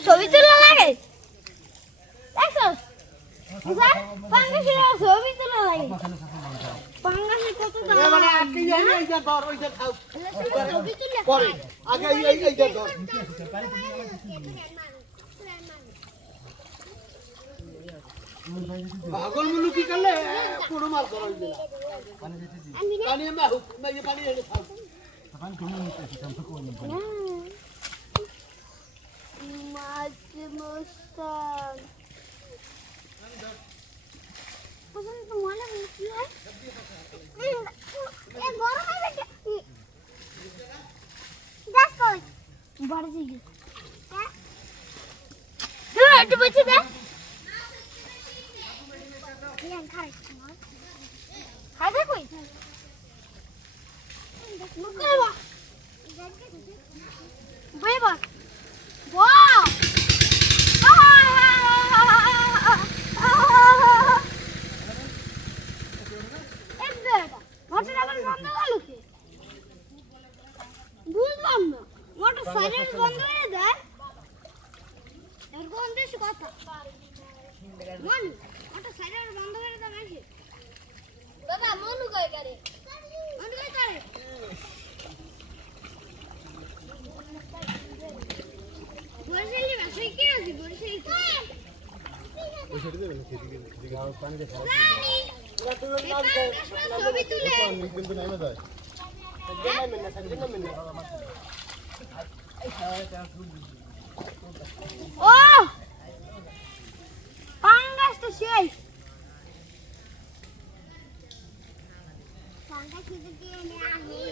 ছবি তোলা লাগে দেখছো বুঝার পাঙ্গাসের ছবি তোলা লাগে পাঙ্গাসের কত দাম মানে আটকে যায় না এইটা ধর ওইটা খাও ছবি তুলে পরে আগে এইটা ধর পাগল মুলু কি করলে পুরো মাল ধরা হইবে না পানি মে হুক মে ये पानी है खाओ পানি তুমি নিতে চাও কোন পানি মাছ মস্তান পছন্দ তো মনে হয় কি হয় এ গরম হয়ে গেছে গ্যাস কই বাড়ি যাই হ্যাঁ একটু বেঁচে দে ইয়ান খাই খাবে কই মুকলবা বাইবা ওয়াও বুঝলাম না মোটর সাইলেন্ট বন্ধ হয়ে যায় এরকম দেশ কথা মনু মোটর সাইলেন্ট বন্ধ হয়ে যায় নাকি বাবা মনু কই করে মনু কই করে বরিশালে বাসায় কি আছে বরিশালে ওই সাইডে দেবেন সেদিকে সেদিকে পানি দিয়ে খাওয়া ছবি তুলে কিন্তু নাইমা যায় ও পাঙ্গাস তো সেই পাঙ্গাস খেতে গিয়ে নে আহে